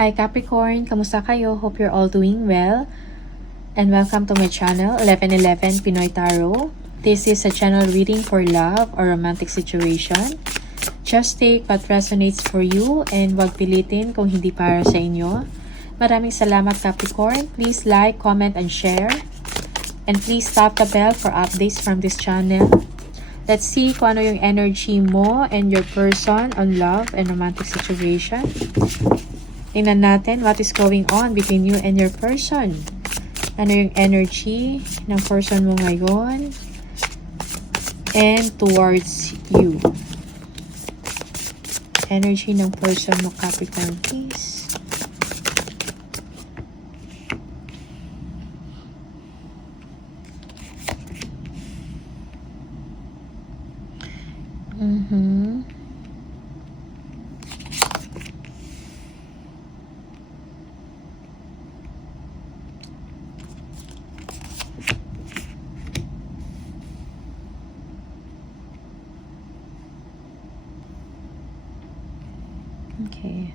Hi Capricorn, kamusta kayo? Hope you're all doing well. And welcome to my channel, 1111 Pinoy Tarot. This is a channel reading for love or romantic situation. Just take what resonates for you and wag pilitin kung hindi para sa inyo. Maraming salamat Capricorn. Please like, comment, and share. And please tap the bell for updates from this channel. Let's see kung ano yung energy mo and your person on love and romantic situation. Tingnan natin what is going on between you and your person. Ano yung energy ng person mo ngayon and towards you. Energy ng person mo, Capricorn, please. Okay.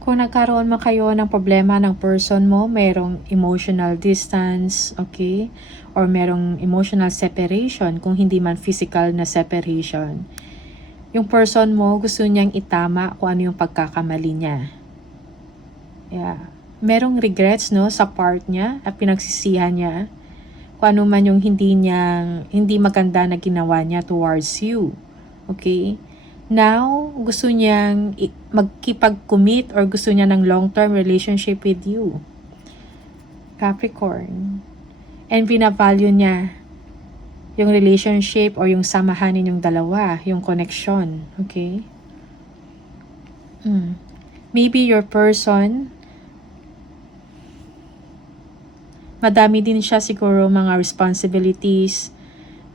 Kung nagkaroon man kayo ng problema ng person mo, merong emotional distance, okay? Or merong emotional separation, kung hindi man physical na separation. Yung person mo, gusto niyang itama kung ano yung pagkakamali niya. Yeah. Merong regrets, no, sa part niya at pinagsisihan niya. Kung ano man yung hindi maganda na ginawa niya towards you. Okay? Now, gusto niyang magkipag-commit or gusto niya ng long-term relationship with you. Capricorn. And binavalue niya yung relationship or yung samahan ninyong dalawa, yung connection. Okay? Maybe your person, madami din siya siguro mga responsibilities,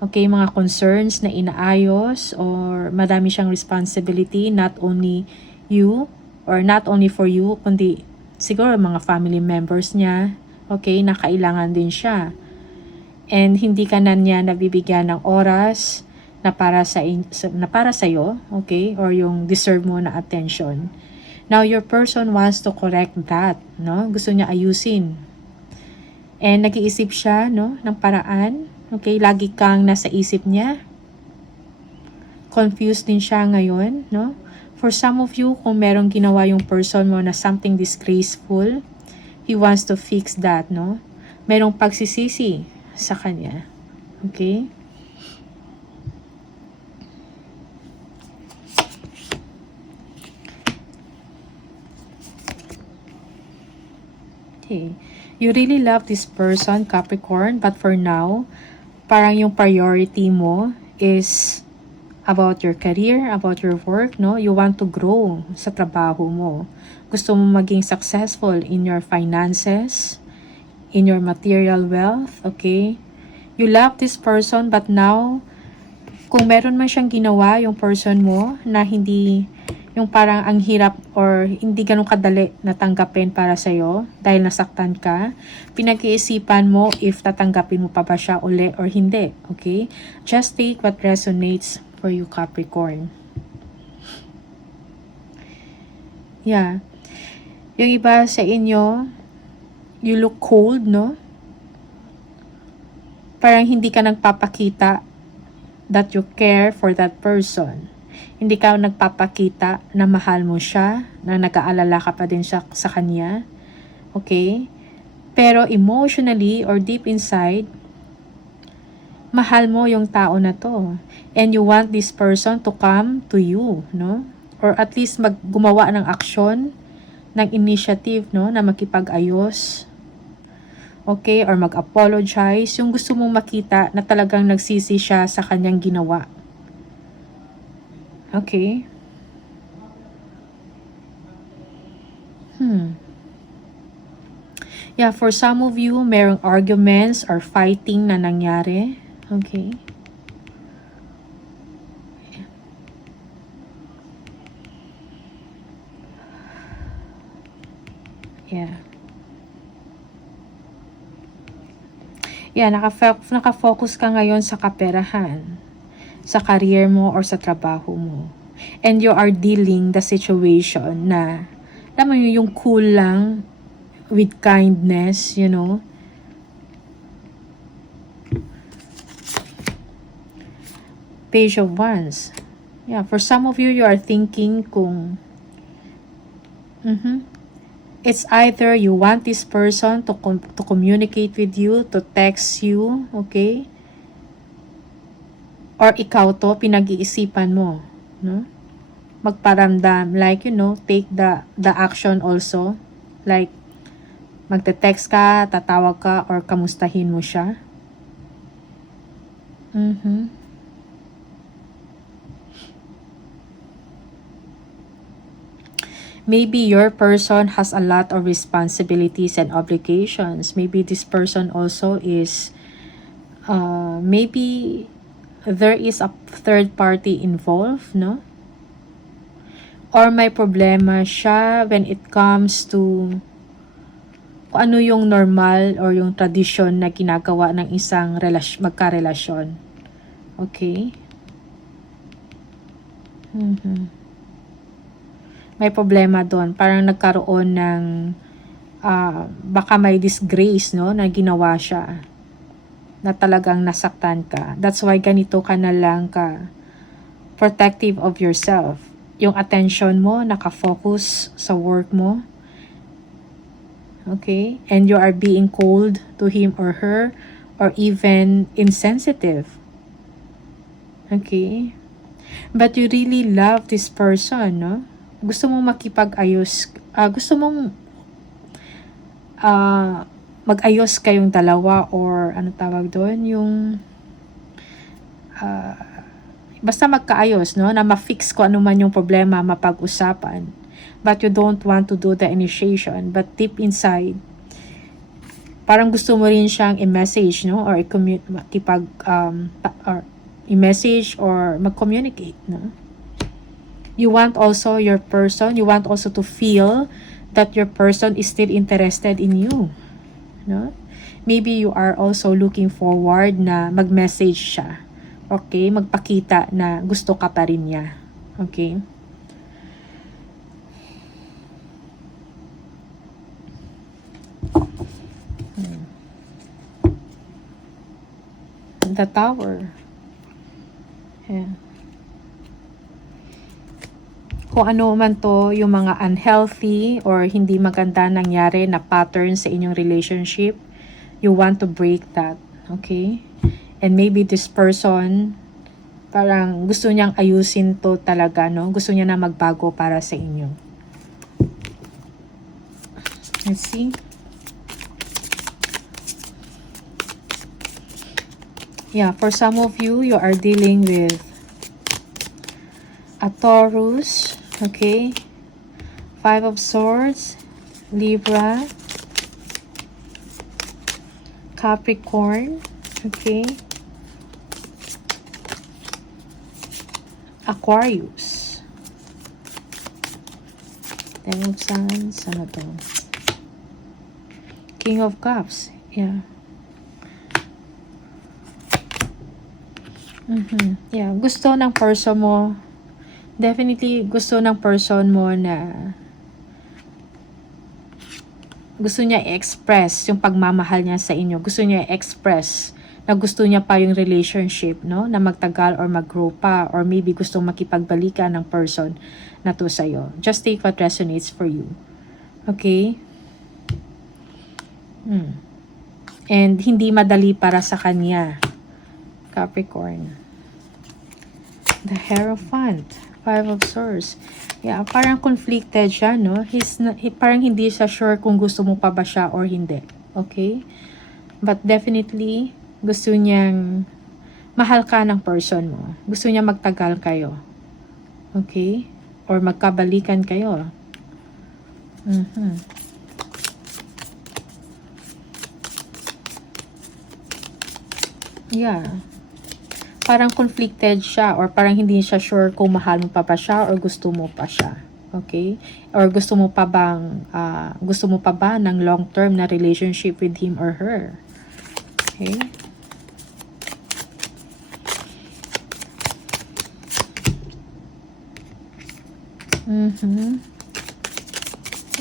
okay, mga concerns na inaayos or madami siyang responsibility, not only you or not only for you, kundi siguro mga family members niya, okay, na kailangan din siya. And hindi ka na niya nabibigyan ng oras na para sa'yo, okay, or yung deserve mo na attention. Now, your person wants to correct that, no? Gusto niya ayusin. And nag-iisip siya, no, ng paraan. Okay, lagi kang nasa isip niya. Confused din siya ngayon, no? For some of you, kung merong ginawa yung person mo na something disgraceful, he wants to fix that, no? Merong pagsisisi sa kanya. Okay? Okay. You really love this person, Capricorn, but for now, parang yung priority mo is about your career, about your work, no? You want to grow sa trabaho mo. Gusto mo maging successful in your finances, in your material wealth, okay? You love this person, but now, kung meron man siyang ginawa yung person mo na hindi, yung parang ang hirap or hindi ganun kadali natanggapin para sa'yo dahil nasaktan ka, pinag-iisipan mo if tatanggapin mo pa ba siya uli or hindi, okay? Just take what resonates for you, Capricorn. Yeah. Yung iba sa inyo, you look cold, no? Parang hindi ka nagpapakita that you care for that person. Hindi ka nagpapakita na mahal mo siya, na nag-aalala ka pa din siya sa kanya. Okay? Pero emotionally or deep inside, mahal mo yung tao na to. And you want this person to come to you, no? Or at least gumawa ng aksyon, ng initiative, no? Na makipag-ayos. Okay? Or mag-apologize. Yung gusto mong makita na talagang nagsisi siya sa kanyang ginawa. Okay. Yeah, for some of you, merong arguments or fighting na nangyari. Okay. Yeah. Yeah, nakafocus ka ngayon sa kaperahan, sa career mo or sa trabaho mo. And you are dealing the situation na, alam mo yung cool lang with kindness, you know. Page of Wands. Yeah, for some of you, you are thinking kung it's either you want this person to communicate with you, to text you, okay? Or ikaw to, pinag-iisipan mo, no? Magparamdam, like, you know, take the action also. Like, magte-text ka, tatawag ka, or kamustahin mo siya. Maybe your person has a lot of responsibilities and obligations. Maybe this person also is, maybe there is a third party involved, no? Or may problema siya when it comes to kung ano yung normal or yung tradisyon na ginagawa ng isang magkarelasyon. Okay? May problema doon. Parang nagkaroon ng baka may disgrace, no, na ginawa siya. Na talagang nasaktan ka. That's why ganito ka na lang ka protective of yourself. Yung attention mo, nakafocus sa work mo. Okay? And you are being cold to him or her, or even insensitive. Okay? But you really love this person, no? Gusto mong makipag-ayos, gusto mong mag-ayos kayong dalawa, or ano tawag doon, yung basta magkaayos, no? Na ma-fix ko ano man yung problema, mapag-usapan. But you don't want to do the initiation. But deep inside, parang gusto mo rin siyang i-message, no? Or i-message or mag-communicate, no? You want also your person, you want also to feel that your person is still interested in you, no? Maybe you are also looking forward na mag-message siya. Okay? Magpakita na gusto ka pa rin niya. Okay? The Tower. Yeah. Kung ano man to, yung mga unhealthy or hindi maganda nangyari na pattern sa inyong relationship, you want to break that. Okay? And maybe this person, parang gusto niyang ayusin to talaga, no? Gusto niya na magbago para sa inyo. Let's see. Yeah, for some of you, you are dealing with a Taurus, okay? 5 of Swords, Libra, Capricorn, okay? Aquarius. 10 of Wands, ano to? King of Cups, yeah. Yeah, gusto ng person mo, definitely gusto ng person mo na gusto niya i-express yung pagmamahal niya sa inyo. Gusto niya i-express na gusto niya pa yung relationship, no? Na magtagal or mag-grow pa, or maybe gusto makipagbalikan ng person na to sa'yo. Just take what resonates for you. Okay? And hindi madali para sa kanya. Capricorn. The Hierophant. 5 of Swords. Yeah, parang conflicted siya, no? Parang hindi siya sure kung gusto mo pa ba siya or hindi. Okay? But definitely, gusto niyang mahal ka ng person mo. Gusto niya magtagal kayo. Okay? Or magkabalikan kayo. Yeah. Parang conflicted siya, or parang hindi siya sure kung mahal mo pa ba siya or gusto mo pa siya. Okay? Or gusto mo pa ba ng long-term na relationship with him or her. Okay?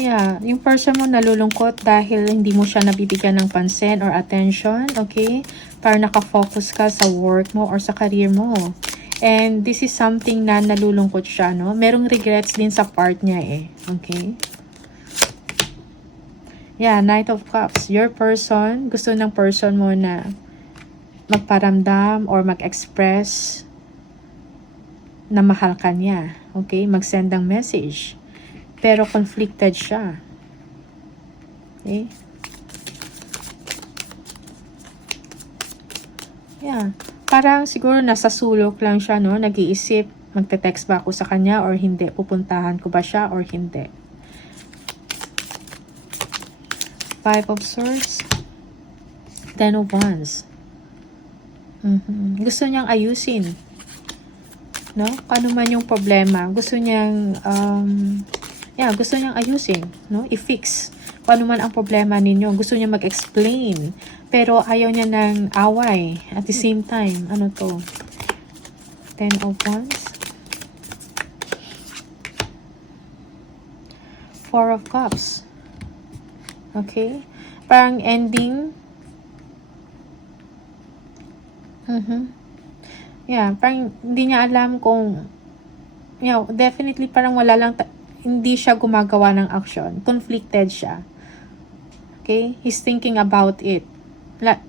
Yeah, yung person mo nalulungkot dahil hindi mo siya nabibigyan ng pansin or attention, okay? Para nakafocus ka sa work mo or sa career mo. And this is something na nalulungkot siya, no? Merong regrets din sa part niya eh, okay? Yeah, Knight of Cups. Your person, gusto ng person mo na magparamdam or mag-express na mahal ka niya, okay? Mag-send ng message. Pero conflicted siya. Okay? Yeah. Parang siguro nasa sulok lang siya, no? Nag-iisip, magte-text ba ako sa kanya or hindi? Pupuntahan ko ba siya or hindi? Five of Swords. Ten of Wands. Gusto niyang ayusin. No? Paano man yung problema. Gusto niyang, gusto niyang ayusin. No? I-fix. Paano man ang problema ninyo. Gusto niya mag-explain. Pero ayaw niya ng away. At the same time, ano to? Ten of Wands. Four of Cups. Okay? Parang ending. Yeah, parang hindi niya alam kung, definitely parang wala lang, hindi siya gumagawa ng action. Conflicted siya. Okay? He's thinking about it.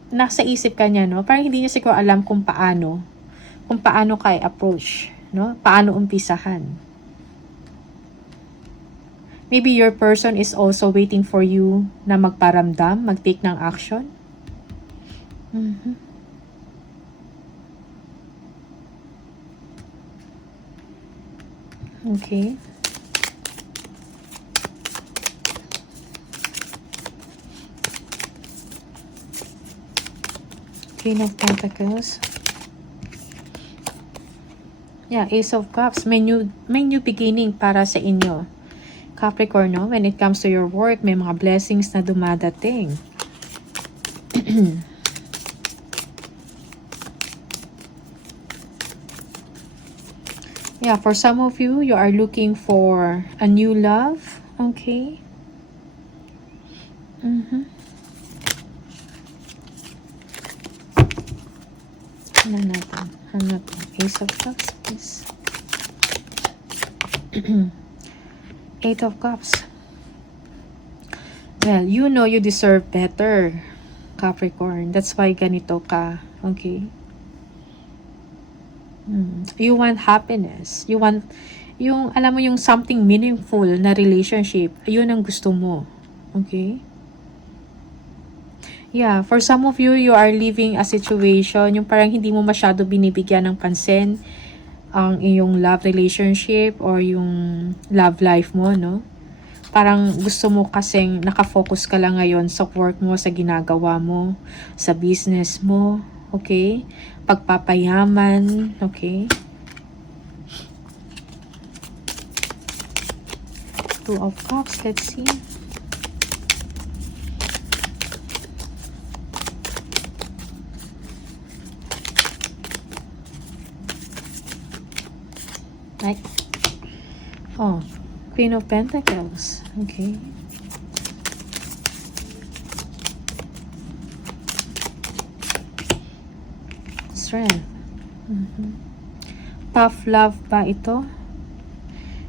Nasa isip ka niya, no? Parang hindi niya siguro alam kung paano ka i-approach, no? Paano umpisahan. Maybe your person is also waiting for you na magparamdam, mag-take ng action. Okay. Queen of Pentacles. Yeah, Ace of Cups. May new beginning para sa inyo. Capricorn, no? When it comes to your work, may mga blessings na dumadating. Yeah, for some of you, you are looking for a new love. Okay? Ano natin? Ace of Cups, please. Eight of Cups. Well, you know you deserve better, Capricorn. That's why ganito ka. Okay? You want happiness. You want, alam mo yung something meaningful na relationship. Yun ang gusto mo. Okay? Yeah, for some of you, you are living a situation, yung parang hindi mo masyado binibigyan ng pansin ang iyong love relationship or yung love life mo, no? Parang gusto mo kasing nakafocus ka lang ngayon sa work mo, sa ginagawa mo, sa business mo, okay? Pagpapayaman, okay? Two of Cups, let's see. Right. Oh, Queen of Pentacles. Okay. Strength. Tough love ba ito?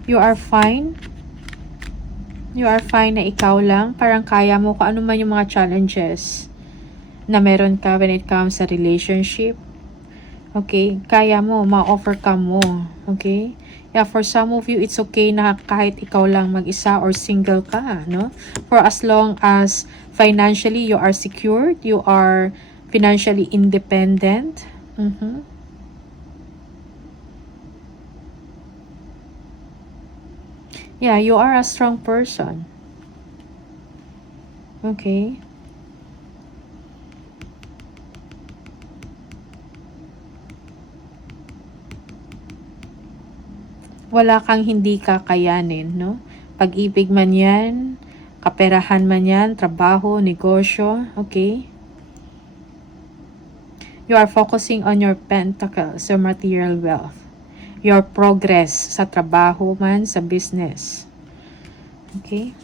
You are fine. You are fine na ikaw lang. Parang kaya mo kung ano man yung mga challenges na meron ka when it comes sa relationship. Okay? Kaya mo, ma-overcome mo. Okay? Yeah, for some of you, it's okay na kahit ikaw lang mag-isa or single ka, no? For as long as financially you are secured, you are financially independent. Yeah, you are a strong person. Okay? Wala kang hindi kakayanin, no? Pag-ibig man yan, kaperahan man yan, trabaho, negosyo, okay? You are focusing on your pentacles, your material wealth. your progress sa trabaho man, sa business. Okay?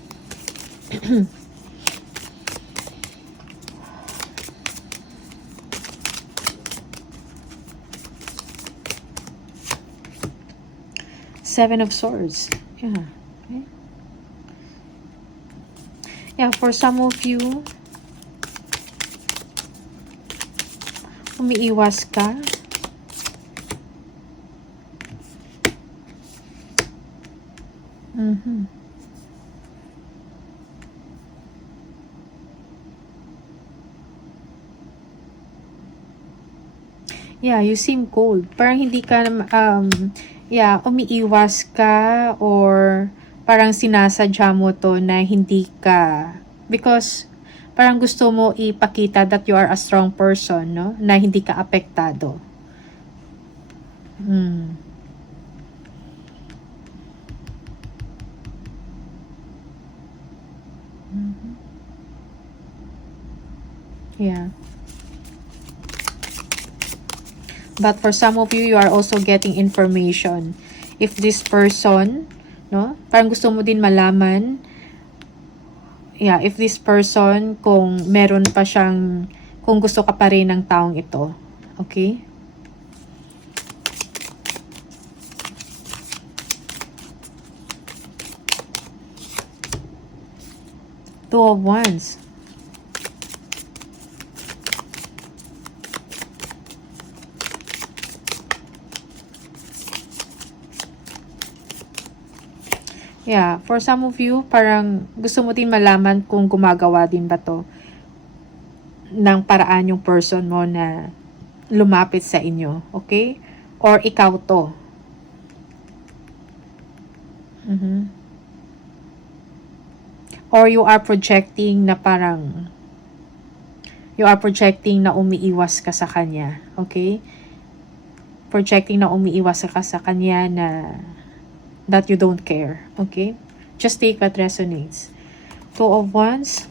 Seven of Swords. Yeah. Okay. Yeah, for some of you, umiiwas ka. Yeah, you seem cold. Parang hindi ka, umiiwas ka or parang sinasadya mo to na hindi ka, because parang gusto mo ipakita that you are a strong person, no? Na hindi ka apektado. Yeah. But for some of you, you are also getting information. If this person, no? Parang gusto mo din malaman, yeah, if this person, kung meron pa siyang, kung gusto ka pa rin ng taong ito. Okay? Two of Wands. Yeah, for some of you, parang gusto mo din malaman kung gumagawa din ba to ng paraan yung person mo na lumapit sa inyo. Okay? Or ikaw to. Or you are projecting na parang umiiwas ka sa kanya. Okay? Projecting na umiiwas ka sa kanya na that you don't care. Okay? Just take what resonates. Two of Wands.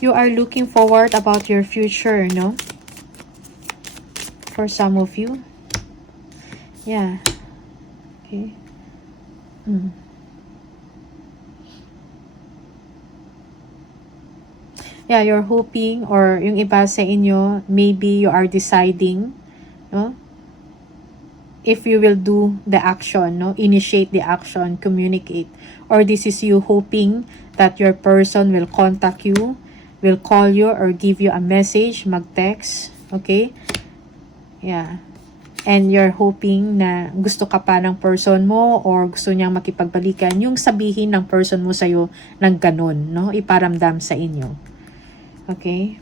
You are looking forward about your future, no? For some of you. Yeah. Okay. Yeah, you're hoping, or yung iba sa inyo, maybe you are deciding, no? If you will do the action, no? Initiate the action, communicate. Or this is you hoping that your person will contact you, will call you, or give you a message, mag-text. Okay? Yeah. And you're hoping na gusto ka pa ng person mo or gusto niyang makipagbalikan, yung sabihin ng person mo sa'yo ng ganun, no? Iparamdam sa inyo. Okay?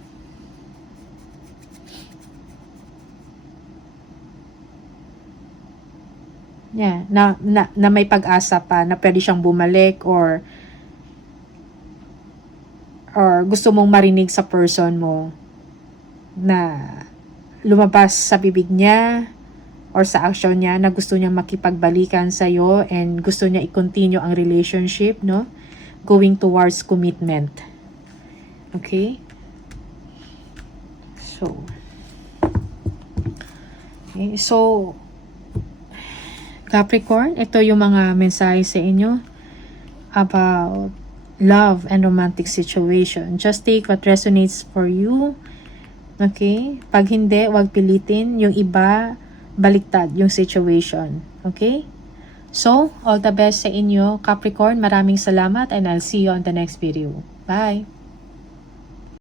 Yeah, na may pag-asa pa na pwede siyang bumalik or gusto mong marinig sa person mo na lumabas sa bibig niya or sa action niya na gusto niyang makipagbalikan sa iyo and gusto niya i-continue ang relationship, no? Going towards commitment. Okay? So Capricorn, ito yung mga mensahe sa inyo about love and romantic situation. Just take what resonates for you. Okay? Pag hindi, wag pilitin. Yung iba, baliktad yung situation. Okay? So, all the best sa inyo, Capricorn. Maraming salamat and I'll see you on the next video. Bye!